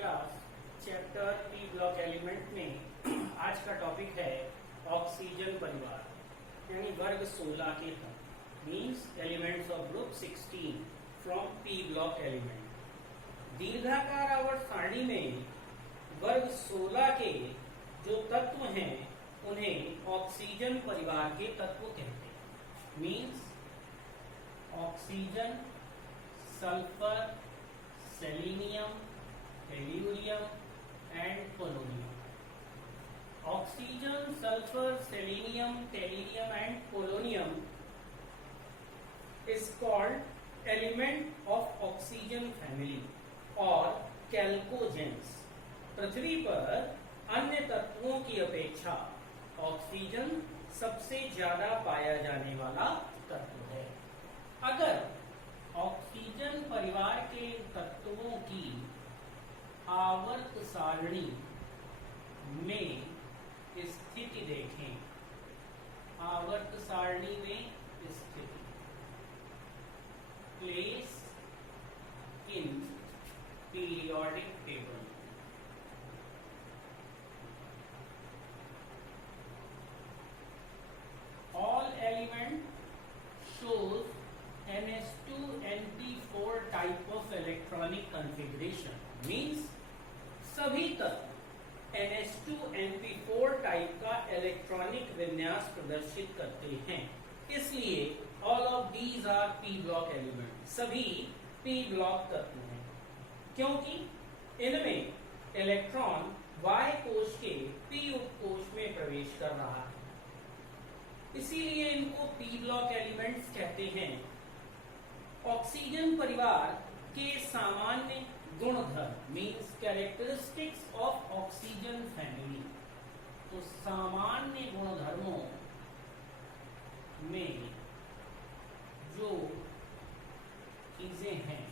Class chapter P block element में आज का टॉपिक है ऑक्सीजन परिवार यानी वर्ग 16 के तत्व means elements of group 16 from P block element. दीर्घाकार आवर्त सारणी में वर्ग 16 के जो तत्व हैं उन्हें ऑक्सीजन परिवार के तत्व कहते हैं। Means oxygen, sulphur, selenium, tellurium and polonium. Oxygen, sulphur, selenium, tellurium and polonium is called element of oxygen family और chalcogens। पृथ्वी पर अन्य तत्वों की अपेक्षा ऑक्सीजन सबसे ज्यादा पाया जाने वाला तत्व है। अगर ऑक्सीजन परिवार के तत्वों की आवर्त सारणी में स्थिति देखें, आवर्त सारणी में स्थिति, place in periodic table. All element shows NH2 NP4 type of electronic configuration means सभी तत्व NH2 NP4 टाइप का इलेक्ट्रॉनिक विन्यास प्रदर्शित करते हैं। इसलिए all of these R P block element, सभी पी ब्लॉक तत्व हैं क्योंकि इनमें इलेक्ट्रॉन Y कोश के पी उपकोश में प्रवेश कर रहा है, इसीलिए इनको पी ब्लॉक एलिमेंट्स कहते हैं। ऑक्सीजन परिवार के सामान्य गुणधर्म means characteristics of oxygen family, तो सामान्य गुणधर्मों में जो चीजें हैं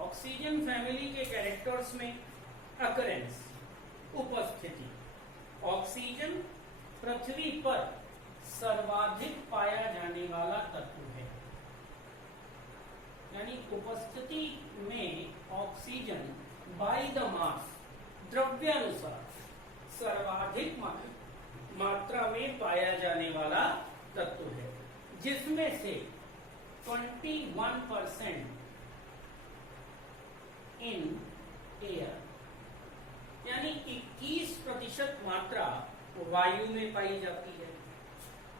ऑक्सीजन फैमिली के कैरेक्टर्स में अकरेंस उपस्थिति, ऑक्सीजन पृथ्वी पर सर्वाधिक पाया जाने वाला तत्व है, यानी उपस्थिति में ऑक्सीजन बाय द मास द्रव्यानुसार सर्वाधिक मात्रा में पाया जाने वाला तत्व है, जिसमें से 21% इन एयर यानी 21% मात्रा वायु में पाई जाती है,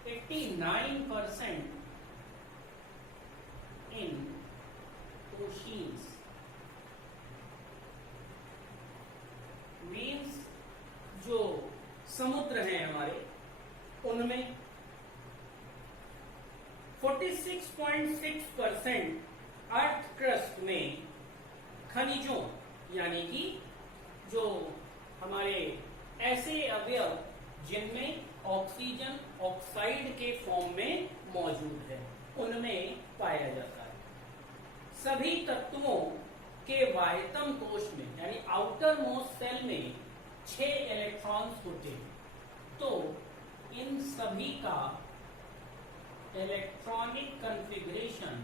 89% इन ओशियंस मीन्स जो समुद्र हैं हमारे उनमें, 46.6% अर्थ क्रस्ट में खनिजों यानी कि जो हमारे ऐसे अवयव जिनमें ऑक्सीजन ऑक्साइड के फॉर्म में मौजूद है उनमें पाया जाता है। सभी तत्वों के बाह्यतम कोश में यानी आउटर मोस्ट सेल में 6 इलेक्ट्रॉन्स होते हैं, तो इन सभी का इलेक्ट्रॉनिक कॉन्फ़िगरेशन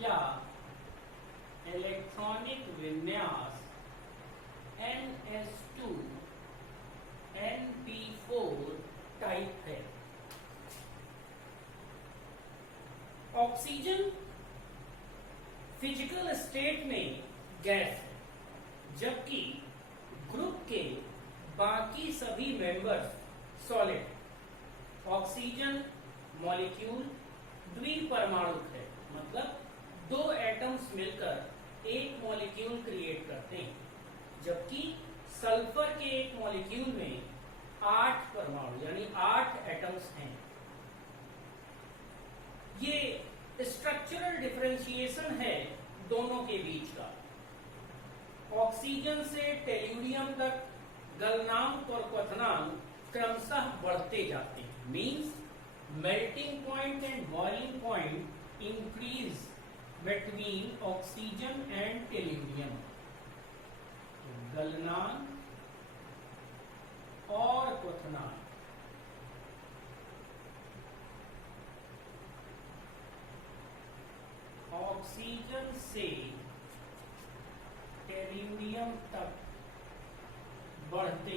या इलेक्ट्रॉनिक विन्यास NH2 NP4 टाइप है। ऑक्सीजन फिजिकल स्टेट में गैस है, जबकि ग्रुप के बाकी सभी मेंबर्स सॉलिड। ऑक्सीजन मॉलिक्यूल द्विपरमाणुक है, मतलब 2 एटम्स मिलकर एक मॉलिक्यूल क्रिएट करते हैं, जबकि सल्फर के एक मॉलिक्यूल में 8 परमाणु यानी 8 एटम्स हैं। ये स्ट्रक्चरल डिफरेंशिएशन है दोनों के बीच का। ऑक्सीजन से टेल्यूरियम तक गलनांक और क्वथनांक क्रमशः बढ़ते जाते हैं, means melting point and boiling point increase between oxygen and tellurium। गलनांक ऑक्सीजन से टेल्यूरियम तक बढ़ते,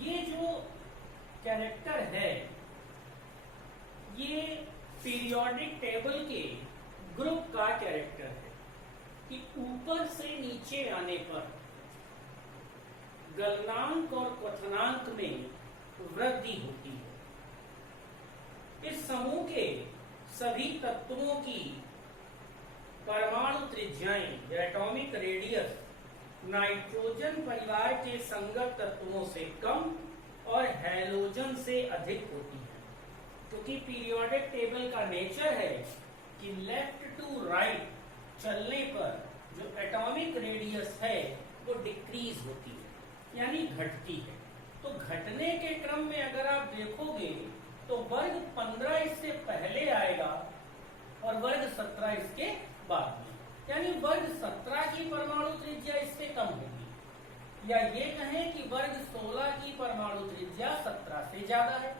ये जो कैरेक्टर है ये पीरियोडिक टेबल के ग्रुप का कैरेक्टर है कि ऊपर से नीचे आने पर गलनांक और क्वथनांक में वृद्धि होती है। इस समूह के सभी तत्वों की परमाणु त्रिज्याएं एटॉमिक रेडियस नाइट्रोजन परिवार के संगत तत्वों से कम और हैलोजन से अधिक होती है, क्योंकि पीरियोडिक टेबल का नेचर है कि लेफ्ट टू राइट चलने पर जो एटॉमिक रेडियस है वो डिक्रीज होती है, यानी घटती है। तो घटने के क्रम में अगर आप देखोगे तो वर्ग 15 इससे पहले आएगा और वर्ग 17 इसके बाद में, यानी वर्ग 17 की परमाणु त्रिज्या इससे कम होगी, या ये कहें कि वर्ग 16 की परमाणु त्रिज्या 17 से ज्यादा है,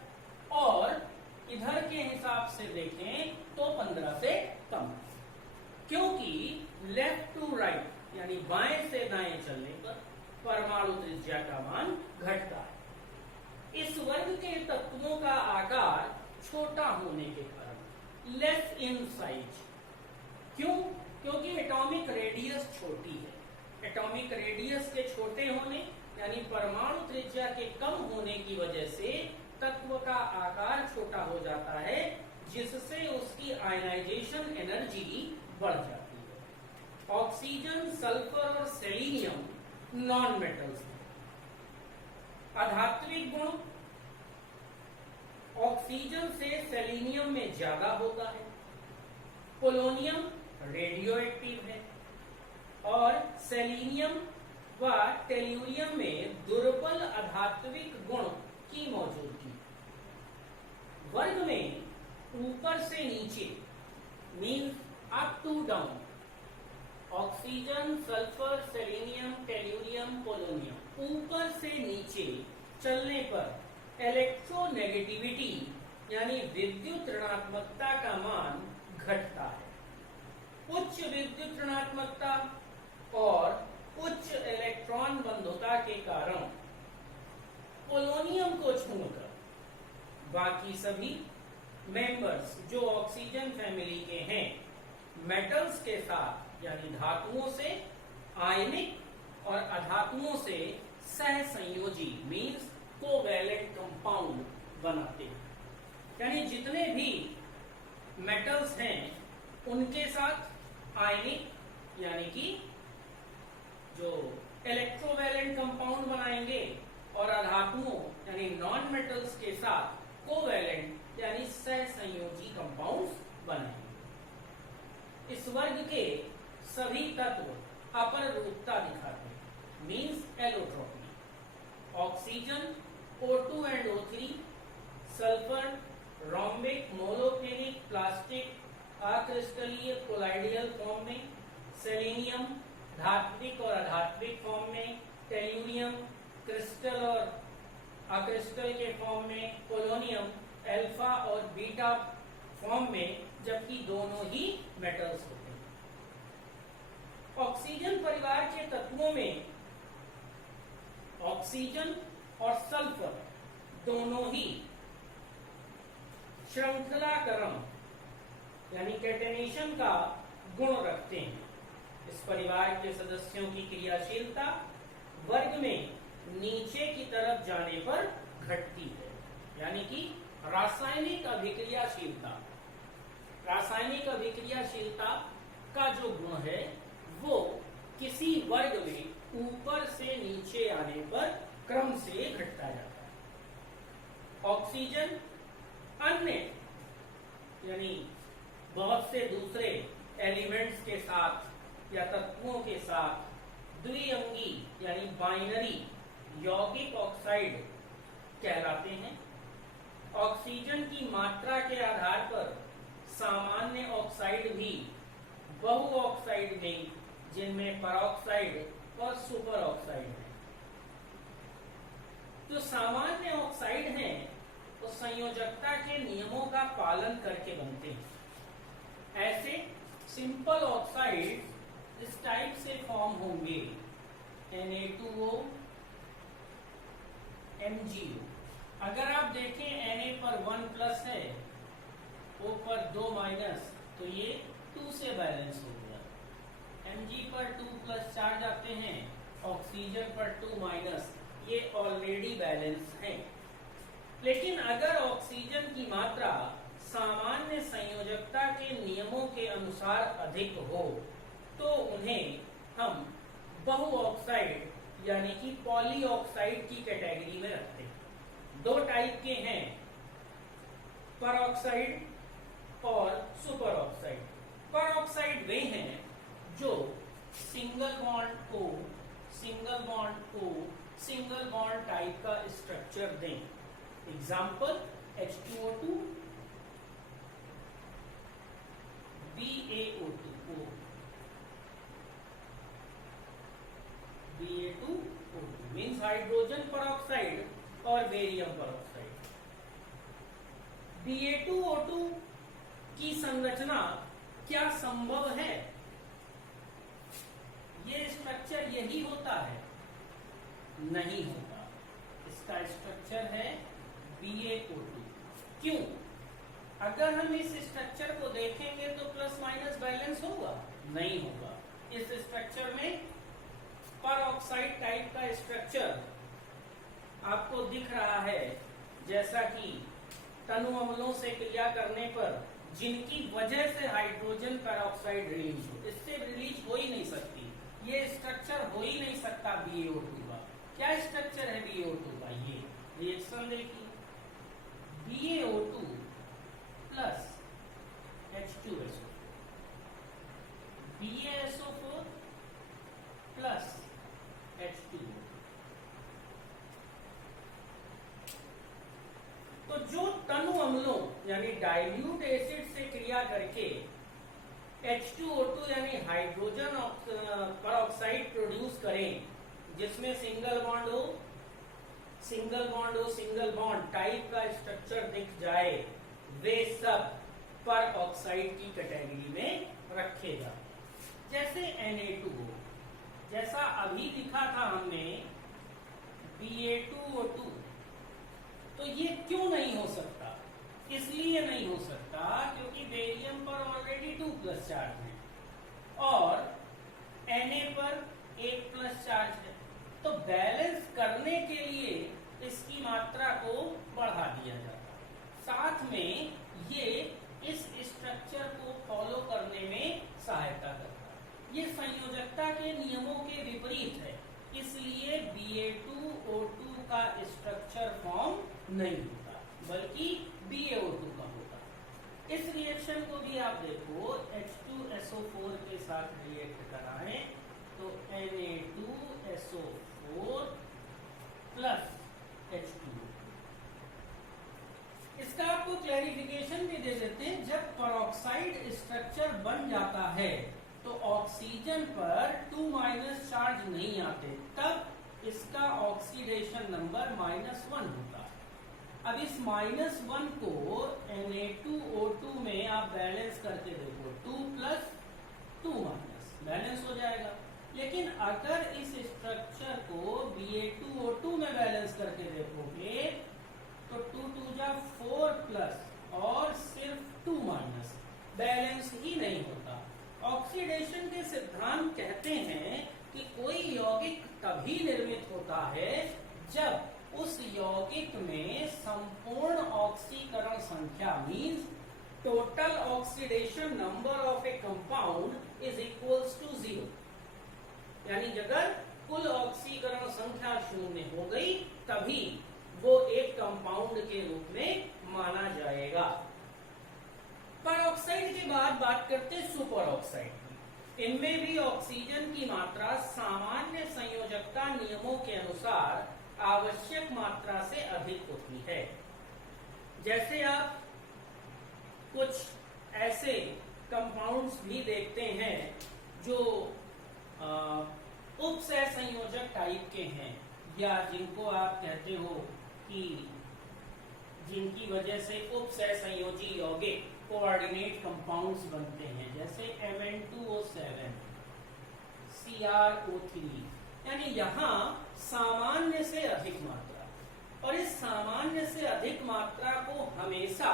और इधर के हिसाब से देखें तो 15 से कम, क्योंकि लेफ्ट टू राइट यानी बाएं से दाएं चलने पर परमाणु त्रिज्या का मान घटता है। इस वर्ग के तत्वों का आकार छोटा होने के कारण, लेस इन साइज। क्यों? क्योंकि एटॉमिक रेडियस छोटी है। एटॉमिक रेडियस के छोटे होने यानी परमाणु त्रिज्या के कम होने की वजह से तत्व का आकार छोटा हो जाता है, जिससे उसकी आयनाइजेशन एनर्जी बढ़ जाती है। ऑक्सीजन, सल्फर और सेलेनियम नॉन मेटल्स हैं। आधात्विक गुण ऑक्सीजन से सेलेनियम में ज्यादा होता है। पोलोनियम रेडियो एक्टिव है और सेलेनियम व टेल्यूरियम में दुर्बल आधात्विक गुण की मौजूदगी। वर्ग में ऊपर से नीचे means up to down, oxygen, sulphur, selenium, tellurium, polonium ऊपर से नीचे चलने पर इलेक्ट्रोनेगेटिविटी यानी विद्युत ऋणात्मकता का मान घटता है। उच्च विद्युत ऋणात्मकता और उच्च इलेक्ट्रॉन बंधुता के कारण पोलोनियम को छोड़कर बाकी सभी मेंबर्स जो ऑक्सीजन फैमिली के हैं मेटल्स के साथ यानी धातुओं से आयनिक और अधातुओं से सहसंयोजी मीन्स कोवैलेंट कंपाउंड बनाते हैं। यानी जितने भी मेटल्स हैं उनके साथ आयनिक यानी कि जो इलेक्ट्रोवैलेंट कंपाउंड बनाएंगे और अधातुओं यानी नॉन मेटल्स के साथ कोवैलेंट यानी सहसंयोजी कंपाउंड्स बनाएंगे। इस वर्ग के सभी तत्व अपररूपता दिखाते हैं means allotropy. Oxygen O2 and O3, sulphur rhombic monoclinic plastic अक्रिस्टलीय कोलाइडियल फॉर्म में, सेलेनियम धात्विक और अधात्विक फॉर्म में, टेल्यूरियम क्रिस्टल और अक्रिस्टल के फॉर्म में, पोलोनियम अल्फा और बीटा फॉर्म में, जबकि दोनों ही मेटल्स होते हैं। ऑक्सीजन परिवार के तत्वों में ऑक्सीजन और सल्फर दोनों ही श्रृंखलाकरण यानी कैटेनेशन का गुण रखते हैं। इस परिवार के सदस्यों की क्रियाशीलता वर्ग में नीचे की तरफ जाने पर घटती है, यानी कि रासायनिक अभिक्रियाशीलता। रासायनिक अभिक्रियाशीलता का जो गुण है वो किसी वर्ग में ऊपर से नीचे आने पर क्रम से घटता जाता है। ऑक्सीजन अन्य यानी बहुत से दूसरे एलिमेंट्स के साथ या तत्वों के साथ द्विअंगी यानी बाइनरी यौगिक ऑक्साइड कहलाते हैं। ऑक्सीजन की मात्रा के आधार पर सामान्य ऑक्साइड भी बहु ऑक्साइड में जिनमें परऑक्साइड और सुपर ऑक्साइड है। जो सामान्य ऑक्साइड हैं वो संयोजकता के नियमों का पालन करके बनते हैं। ऐसे सिंपल ऑक्साइड इस टाइप से फॉर्म होंगे, Na2O MgO। अगर आप देखें Na पर 1 प्लस है, O पर 2 माइनस, तो ये 2 से बैलेंस हो गया। Mg पर 2 प्लस चार्ज आते हैं, ऑक्सीजन पर 2 माइनस, ये ऑलरेडी बैलेंस है। लेकिन अगर ऑक्सीजन की मात्रा सामान्य संयोजकता के नियमों के अनुसार अधिक हो तो उन्हें हम बहु ऑक्साइड यानी कि पॉली ऑक्साइड की कैटेगरी में रखते हैं। दो टाइप के हैं, पर ऑक्साइड और सुपर ऑक्साइड। पर ऑक्साइड वे हैं जो सिंगल बॉन्ड टाइप का स्ट्रक्चर दें। Example H2O2, BaO2, Ba2O2 means hydrogen peroxide और बेरियम परऑक्साइड। Ba2O2 की संरचना क्या संभव है? ये स्ट्रक्चर यही होता है? नहीं होता। इसका स्ट्रक्चर है BaO2। क्यों? अगर हम इस स्ट्रक्चर को देखेंगे तो प्लस माइनस बैलेंस होगा? नहीं होगा। इस स्ट्रक्चर में पर ऑक्साइड टाइप का स्ट्रक्चर आपको दिख रहा है, जैसा कि तनु अम्लों से क्रिया करने पर जिनकी वजह से हाइड्रोजन पेरोक्साइड रिलीज हो, इससे रिलीज हो ही नहीं सकती। ये स्ट्रक्चर हो ही नहीं सकता BaO2 का। क्या स्ट्रक्चर है BaO2 का? ये रिएक्शन देखिए, BaO2 plus H2SO, BaSO4 plus H2O। तो जो तनु अम्लों यानी डाइल्यूट एसिड से क्रिया करके H2O2 यानी हाइड्रोजन परऑक्साइड प्रोड्यूस करें, जिसमें सिंगल बॉन्ड हो, सिंगल बॉन्ड टाइप का स्ट्रक्चर दिख जाए, वे सब पर ऑक्साइड की कैटेगरी में रखेगा। जैसे Na2O, जैसा अभी लिखा था हमने Ba2O2, तो ये क्यों नहीं हो सकता? इसलिए नहीं हो सकता क्योंकि बेरियम पर ऑलरेडी 2 प्लस चार्ज है और Na पर 1 प्लस चार्ज है। तो बैलेंस करने के लिए इसकी मात्रा को बढ़ा दिया जाता है। साथ में ये इस स्ट्रक्चर को फॉलो करने में सहायता करता है। ये संयोजकता के नियमों के विपरीत है, इसलिए Ba2O2 का स्ट्रक्चर फॉर्म नहीं होता, बल्कि BaO2 का होता है। इस रिएक्शन को भी आप देखो, H2SO4 के साथ रिएक्ट कराएं तो Na2SO4 प्लस H2O। इसका आपको क्लैरिफिकेशन भी दे देते हैं। जब परऑक्साइड स्ट्रक्चर बन जाता है तो ऑक्सीजन पर 2 माइनस चार्ज नहीं आते, तब इसका ऑक्सीडेशन नंबर -1 होता है। अब इस -1 को Na2O2 में आप बैलेंस करके देखो, 2 प्लस 2 माइनस बैलेंस हो जाएगा। लेकिन अगर इस स्ट्रक्चर को Ba2O2 में बैलेंस करके देखोगे तो 2 2 जा 4 प्लस और सिर्फ 2 माइनस, बैलेंस ही नहीं होता। ऑक्सीडेशन के सिद्धांत कहते हैं कि कोई यौगिक तभी निर्मित होता है जब उस यौगिक में संपूर्ण ऑक्सीकरण संख्या means total oxidation number of a compound is equals to 0। यानी अगर कुल ऑक्सीकरण संख्या 0 हो गई तभी वो एक कंपाउंड के रूप में माना जाएगा। परऑक्साइड के बाद बात करते हैं सुपर ऑक्साइड की। इनमें भी ऑक्सीजन की मात्रा सामान्य संयोजकता नियमों के अनुसार आवश्यक मात्रा से अधिक होती है। जैसे आप कुछ ऐसे कंपाउंड्स भी देखते हैं जो उपसह संयोजक टाइप के हैं, या जिनको आप कहते हो कि जिनकी वजह से उपसह संयोजी यौगिक कोऑर्डिनेट कंपाउंड्स बनते हैं, जैसे Mn2O7, CrO3, यानी यहाँ सामान्य से अधिक मात्रा, और इस सामान्य से अधिक मात्रा को हमेशा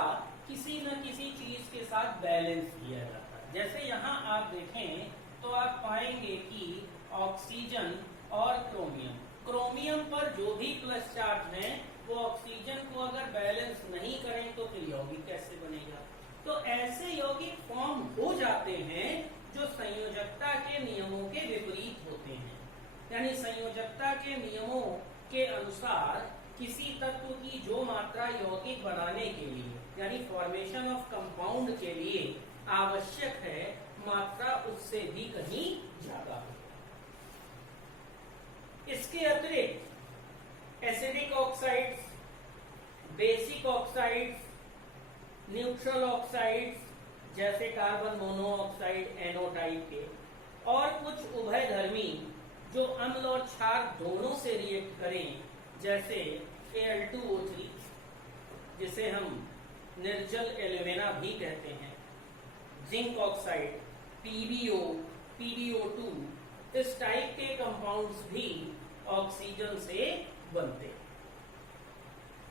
किसी न किसी चीज के साथ बैलेंस किया जाता है। जैसे यहाँ आप देखें तो आप पाएंगे कि ऑक्सीजन और क्रोमियम पर जो भी प्लस चार्ज है वो ऑक्सीजन को अगर बैलेंस नहीं करें तो फिर यौगिक कैसे बनेगा। तो ऐसे यौगिक फॉर्म हो जाते हैं जो संयोजकता के नियमों के विपरीत होते हैं, यानी संयोजकता के नियमों के अनुसार किसी तत्व की जो मात्रा यौगिक बनाने के लिए, यानी फॉर्मेशन ऑफ कंपाउंड के लिए आवश्यक है, मात्रा उससे भी कहीं ज्यादा है। इसके अतिरिक्त acidic oxides, basic oxides, neutral oxides जैसे कार्बन मोनोऑक्साइड NO टाइप के, और कुछ उभयधर्मी जो अम्ल और क्षार दोनों से रिएक्ट करें, जैसे Al2O3 जिसे हम निर्जल एल्यूमिना भी कहते हैं, जिंक ऑक्साइड, PbO, PbO2, इस टाइप के कंपाउंड्स भी ऑक्सीजन से बनते हैं।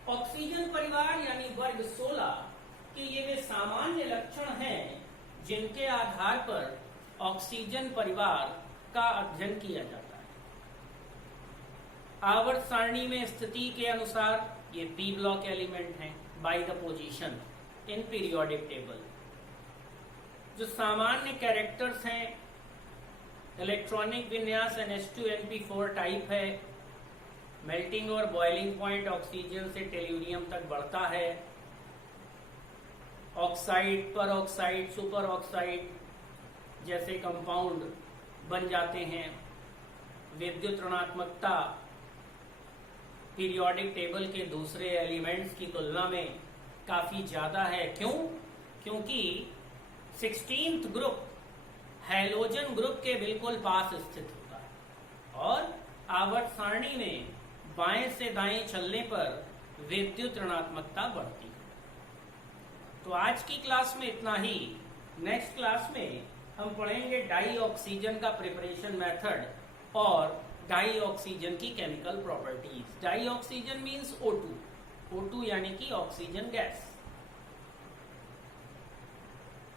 ऑक्सीजन परिवार यानी वर्ग 16 के ये वे सामान्य लक्षण हैं जिनके आधार पर ऑक्सीजन परिवार का अध्ययन किया जाता है। आवर्त सारणी में स्थिति के अनुसार ये P ब्लॉक एलिमेंट हैं by the position in periodic table. जो सामान्य कैरेक्टर्स हैं, इलेक्ट्रॉनिक विन्यास NH2NP4 टाइप है, मेल्टिंग और बॉइलिंग पॉइंट ऑक्सीजन से टेल्यूरियम तक बढ़ता है, ऑक्साइड, पर ऑक्साइड, सुपर ऑक्साइड जैसे कंपाउंड बन जाते हैं। विद्युत ऋणात्मकता पीरियोडिक टेबल के दूसरे एलिमेंट्स की तुलना में काफी ज्यादा है। क्यों? क्योंकि 16th ग्रुप हैलोजन ग्रुप के बिल्कुल पास स्थित होता है, और आवर्त सारणी में बाएं से दाएं चलने पर विद्युत ऋणात्मकता बढ़ती है। तो आज की क्लास में इतना ही। नेक्स्ट क्लास में हम पढ़ेंगे डाई ऑक्सीजन का प्रिपरेशन मेथड और डाई ऑक्सीजन की chemical properties. Dioxygen means O2 यानी कि ऑक्सीजन गैस।